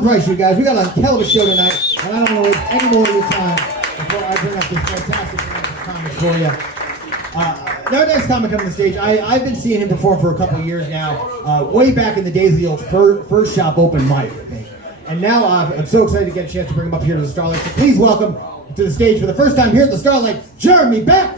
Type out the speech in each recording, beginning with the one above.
Right, you guys, we got a hell of a show tonight, and I don't want to waste any more of your time before I bring up this fantastic comic for you. Our next comic coming to the stage, I've been seeing him perform for a couple of years now, way back in the days of the old first shop open mic, I think. And now I'm so excited to get a chance to bring him up here to the Starlite. So please welcome to the stage for the first time here at the Starlite, Jeremy Beck.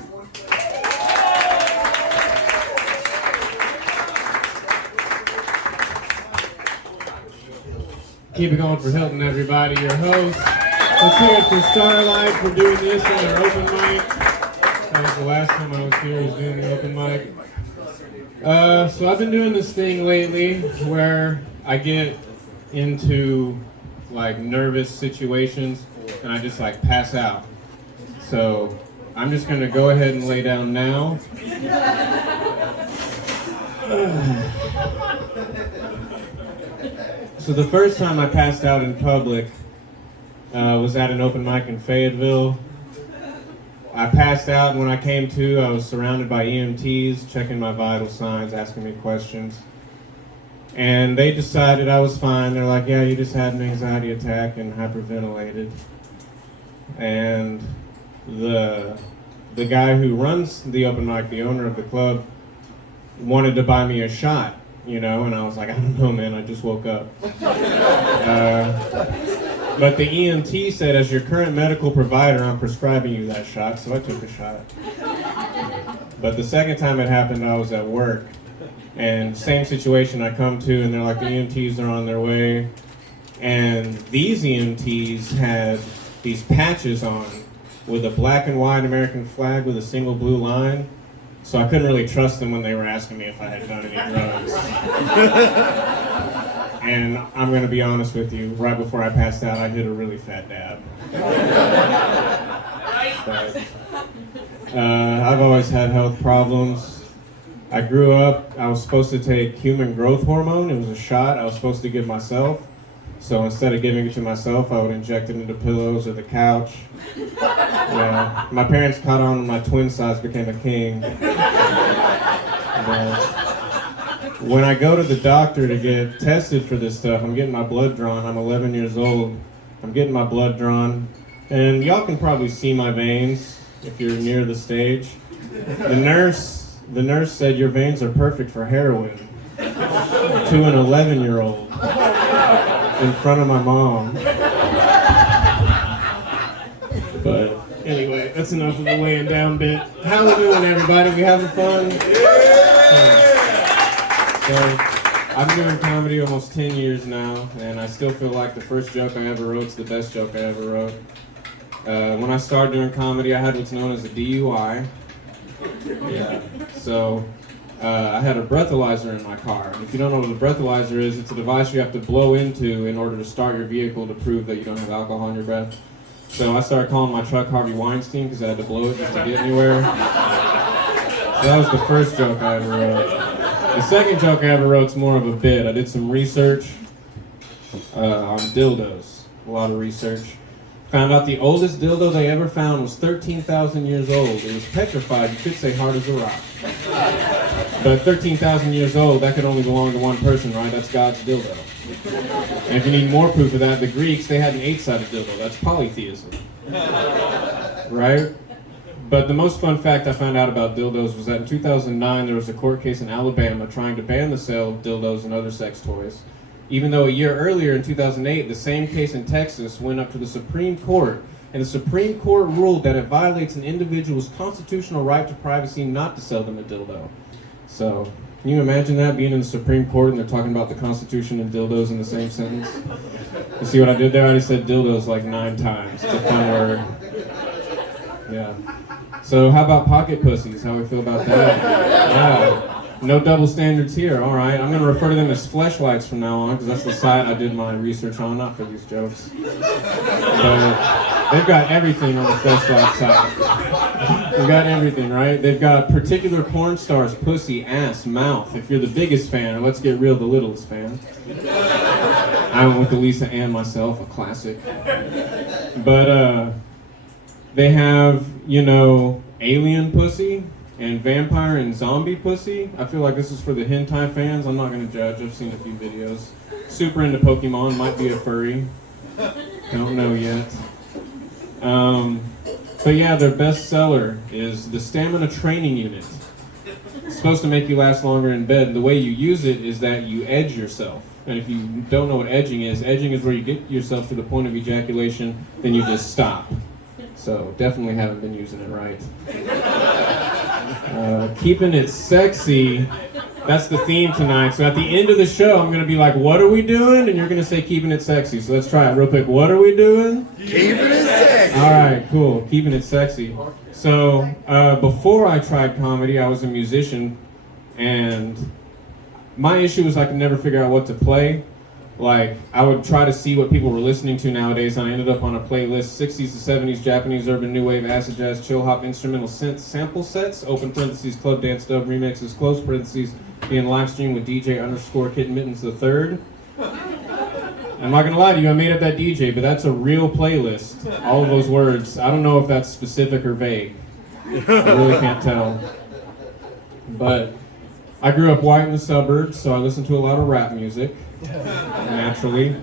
Keep it going for Hilton, everybody. Your host. Let's hear it for Starlite for doing this on their open mic. That was the last time I was here, was doing the open mic. So I've been doing this thing lately where I get into like nervous situations and I just like pass out. So I'm just gonna go ahead and lay down now. So the first time I passed out in public was at an open mic in Fayetteville. I passed out, and when I came to, I was surrounded by EMTs checking my vital signs, asking me questions. And they decided I was fine. They're like, yeah, you just had an anxiety attack and hyperventilated. And the guy who runs the open mic, the owner of the club, wanted to buy me a shot. You know, and I was like, I don't know, man, I just woke up. But the EMT said, as your current medical provider, I'm prescribing you that shot, so I took the shot. But the second time it happened, I was at work, and same situation I come to, and they're like, the EMTs are on their way, and these EMTs had these patches on with a black and white American flag with a single blue line. So I couldn't really trust them when they were asking me if I had done any drugs. And I'm going to be honest with you, right before I passed out, I did a really fat dab. But, I've always had health problems. I grew up, I was supposed to take human growth hormone. It was a shot I was supposed to give myself. So instead of giving it to myself, I would inject it into pillows or the couch. Yeah, my parents caught on when my twin size became a king. But when I go to the doctor to get tested for this stuff, I'm getting my blood drawn. I'm 11 years old. I'm getting my blood drawn. And y'all can probably see my veins if you're near the stage. The nurse said your veins are perfect for heroin to an 11-year-old. In front of my mom. But anyway, that's enough of the laying down bit. How we doing, everybody? We having fun? Yeah. So I've been doing comedy almost 10 years now, and I still feel like the first joke I ever wrote is the best joke I ever wrote. When I started doing comedy, I had what's known as a DUI. Yeah. So I had a breathalyzer in my car. And if you don't know what a breathalyzer is, it's a device you have to blow into in order to start your vehicle to prove that you don't have alcohol in your breath. So I started calling my truck Harvey Weinstein because I had to blow it just to get anywhere. So that was the first joke I ever wrote. The second joke I ever wrote is more of a bit. I did some research on dildos, a lot of research. Found out the oldest dildo they ever found was 13,000 years old. It was petrified, you could say hard as a rock. But 13,000 years old, that could only belong to one person, right? That's God's dildo. And if you need more proof of that, the Greeks, they had an 8-sided dildo. That's polytheism. Right? But the most fun fact I found out about dildos was that in 2009, there was a court case in Alabama trying to ban the sale of dildos and other sex toys. Even though a year earlier, in 2008, the same case in Texas went up to the Supreme Court, and the Supreme Court ruled that it violates an individual's constitutional right to privacy not to sell them a dildo. So, can you imagine that, being in the Supreme Court and they're talking about the Constitution and dildos in the same sentence? You see what I did there? I just said dildos like 9 times. It's a fun word. Yeah. So, how about pocket pussies? How we feel about that? Yeah. No double standards here, all right. I'm going to refer to them as fleshlights from now on, because that's the site I did my research on, not for these jokes. But they've got everything on the fleshlight site. They've got everything, right? They've got particular porn stars, pussy, ass, mouth. If you're the biggest fan, or let's get real, the littlest fan. I went with the Lisa Ann myself, a classic. But they have, you know, alien pussy. And vampire and zombie pussy. I feel like this is for the hentai fans. I'm not going to judge. I've seen a few videos. super into Pokemon, might be a furry. Don't know yet. But yeah, their best seller is the Stamina Training Unit. It's supposed to make you last longer in bed. The way you use it is that you edge yourself. And if you don't know what edging is where you get yourself to the point of ejaculation, then you just stop. So definitely haven't been using it right. Keeping it sexy, that's the theme tonight. So at the end of the show, I'm going to be like, what are we doing? And you're going to say, keeping it sexy. So let's try it real quick. What are we doing? Keeping it sexy. All right, cool. Keeping it sexy. So before I tried comedy, I was a musician, and my issue was I could never figure out what to play. Like, I would try to see what people were listening to nowadays, and I ended up on a playlist, 60s to 70s, Japanese, urban, new wave, acid jazz, chill hop, instrumental synth sample sets, open parentheses, club dance dub remixes, close parentheses, being live streamed with DJ_Kitten Mittens the Third. I'm not gonna lie to you, I made up that DJ, but that's a real playlist. All of those words. I don't know if that's specific or vague. I really can't tell. But I grew up white in the suburbs, so I listened to a lot of rap music, naturally.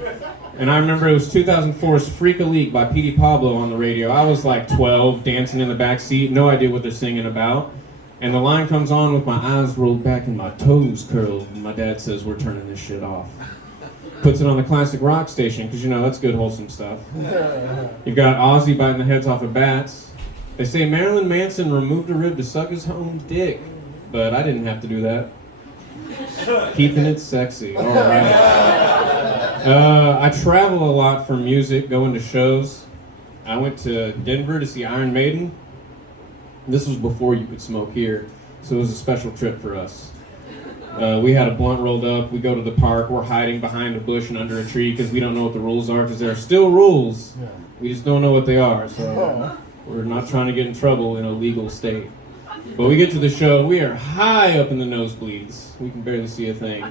And I remember it was 2004's Freak a Leak by P.D. Pablo on the radio. I was like 12, dancing in the back seat, no idea what they're singing about. And the line comes on with my eyes rolled back and my toes curled, and my dad says, we're turning this shit off. Puts it on the classic rock station, because you know, that's good wholesome stuff. You've got Ozzy biting the heads off of bats. They say Marilyn Manson removed a rib to suck his own dick, but I didn't have to do that. Keeping it sexy, all right. I travel a lot for music, going to shows. I went to Denver to see Iron Maiden. This was before you could smoke here, so it was a special trip for us. We had a blunt rolled up, we go to the park, we're hiding behind a bush and under a tree because we don't know what the rules are, because there are still rules. We just don't know what they are, so we're not trying to get in trouble in a legal state. But we get to the show, we are high up in the nosebleeds. We can barely see a thing.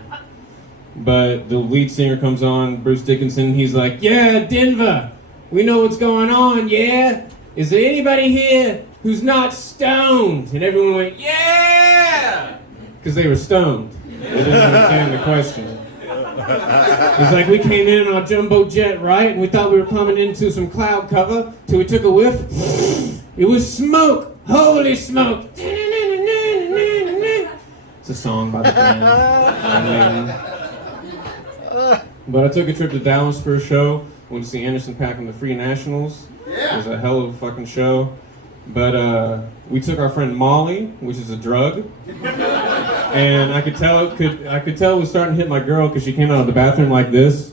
But the lead singer comes on, Bruce Dickinson, he's like, yeah, Denver, we know what's going on, yeah? Is there anybody here who's not stoned? And everyone went, yeah! Because they were stoned. They didn't understand the question. It's like we came in on a jumbo jet, right? And we thought we were coming into some cloud cover, till we took a whiff. It was smoke! Holy smoke! It's a song by the band. But I took a trip to Dallas for a show. Went to see Anderson .Paak and the Free Nationals. It was a hell of a fucking show. But we took our friend Molly, which is a drug. And I could tell it was starting to hit my girl because she came out of the bathroom like this.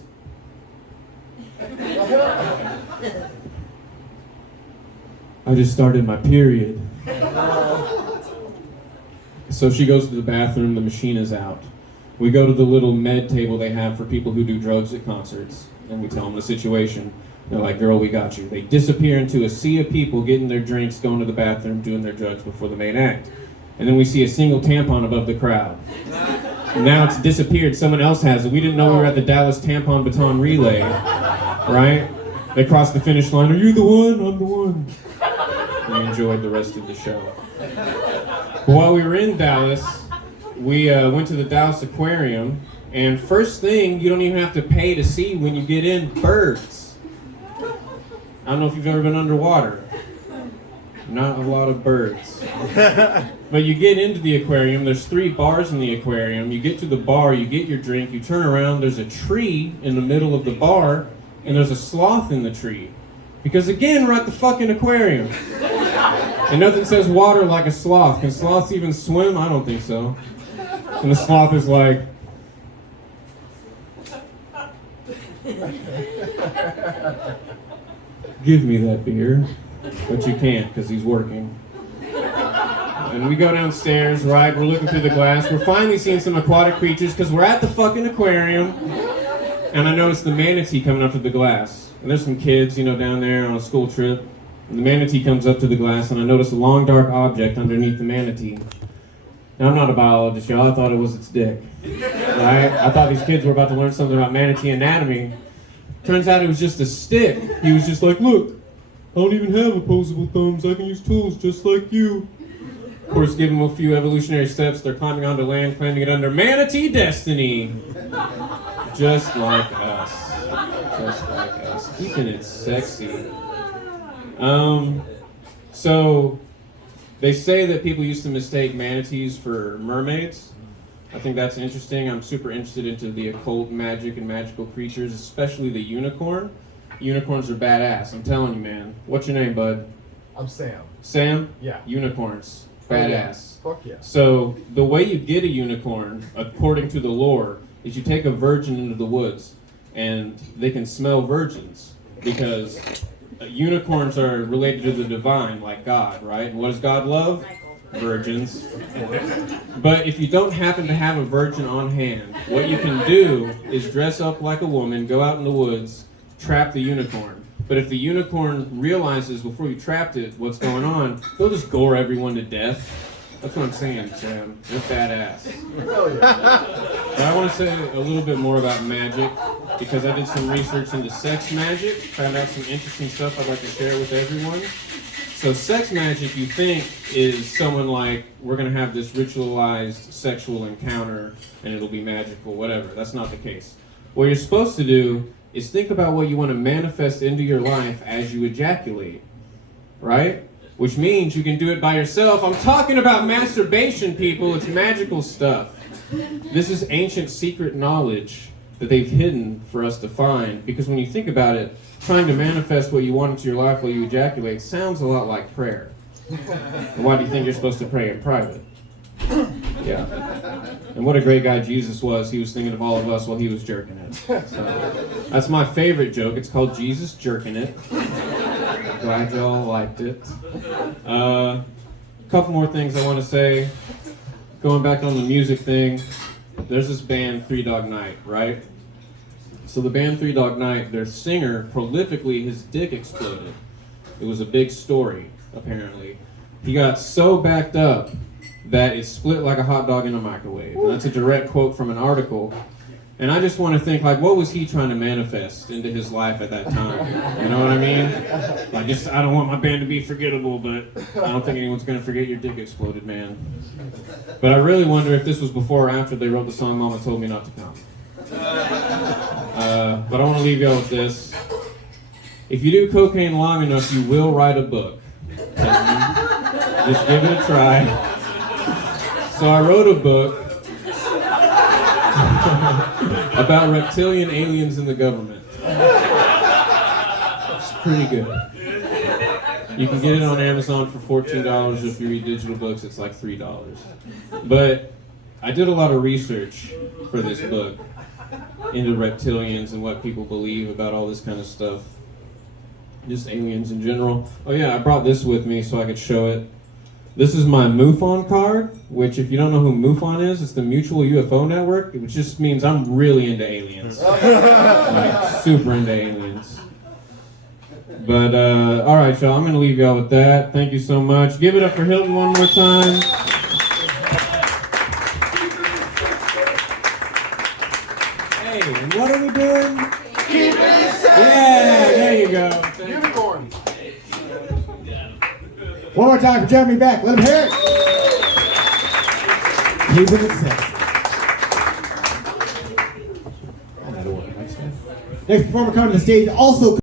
I just started my period. So she goes to the bathroom, the machine is out. We go to the little med table they have for people who do drugs at concerts, and we tell them the situation. They're like, girl, we got you. They disappear into a sea of people getting their drinks, going to the bathroom, doing their drugs before the main act. And then we see a single tampon above the crowd. And now it's disappeared, someone else has it. We didn't know we were at the Dallas Tampon Baton Relay, right? They crossed the finish line, are you the one? I'm the one. We enjoyed the rest of the show. But while we were in Dallas, we went to the Dallas Aquarium, and first thing, you don't even have to pay to see when you get in, birds. I don't know if you've ever been underwater. Not a lot of birds. But you get into the aquarium, there's 3 bars in the aquarium, you get to the bar, you get your drink, you turn around, there's a tree in the middle of the bar, and there's a sloth in the tree. Because again, we're at the fucking aquarium. And nothing says water like a sloth. Can sloths even swim? I don't think so. And the sloth is like, give me that beer. But you can't, because he's working. And we go downstairs, right? We're looking through the glass. We're finally seeing some aquatic creatures, because we're at the fucking aquarium. And I noticed the manatee coming up to the glass. And there's some kids, you know, down there on a school trip. And the manatee comes up to the glass, and I notice a long, dark object underneath the manatee. Now, I'm not a biologist, y'all. I thought it was its dick. Right? I thought these kids were about to learn something about manatee anatomy. Turns out it was just a stick. He was just like, look, I don't even have opposable thumbs. I can use tools just like you. Of course, give them a few evolutionary steps. They're climbing onto land, claiming it under manatee destiny. Just like us. Just like us. Keeping it sexy. So they say that people used to mistake manatees for mermaids. I think that's interesting. I'm super interested into the occult magic and magical creatures, especially the unicorn. Unicorns are badass. I'm telling you, man. What's your name, bud? I'm Sam. Sam? Yeah. Unicorns. Badass. Fuck yeah. So the way you get a unicorn, according to the lore, is you take a virgin into the woods, and they can smell virgins because unicorns are related to the divine, like God, right? And what does God love? Virgins. But if you don't happen to have a virgin on hand, what you can do is dress up like a woman, go out in the woods, trap the unicorn. But if the unicorn realizes before you trapped it what's going on, they'll just gore everyone to death. That's what I'm saying, Sam. You're badass. Hell yeah. But I want to say a little bit more about magic because I did some research into sex magic, found out some interesting stuff I'd like to share with everyone. So sex magic, you think, is someone like, we're going to have this ritualized sexual encounter and it'll be magical, whatever. That's not the case. What you're supposed to do is think about what you want to manifest into your life as you ejaculate, right? Which means you can do it by yourself. I'm talking about masturbation, people. It's magical stuff. This is ancient secret knowledge that they've hidden for us to find. Because when you think about it, trying to manifest what you want into your life while you ejaculate sounds a lot like prayer. And why do you think you're supposed to pray in private? Yeah. And what a great guy Jesus was. He was thinking of all of us while he was jerking it. So, that's my favorite joke. It's called Jesus Jerking It. Glad y'all liked it. A couple more things I want to say. Going back on the music thing, there's this band, Three Dog Night, right? So the band Three Dog Night, their singer, prolifically, his dick exploded. It was a big story, apparently. He got so backed up that it split like a hot dog in a microwave. And that's a direct quote from an article. And I just want to think, like, what was he trying to manifest into his life at that time? You know what I mean? I don't want my band to be forgettable, but I don't think anyone's going to forget your dick exploded, man. But I really wonder if this was before or after they wrote the song Mama Told Me Not to Come. But I want to leave y'all with this. If you do cocaine long enough, you will write a book. Just give it a try. So I wrote a book about reptilian aliens in the government. It's pretty good. You can get it on Amazon for $14. If you read digital books, it's like $3. But I did a lot of research for this book into reptilians and what people believe about all this kind of stuff. Just aliens in general. Oh yeah, I brought this with me so I could show it. This is my MUFON card, which if you don't know who MUFON is, it's the Mutual UFO Network, which just means I'm really into aliens. Like, super into aliens. But, all right, y'all, I'm going to leave y'all with that. Thank you so much. Give it up for Hilton one more time. Hey, and what are we doing? Keep it safe. Yeah, there you go. Unicorn. One more time for Jeremy Beck. Let him hear it. Keeping it sexy. Next performer coming to the stage also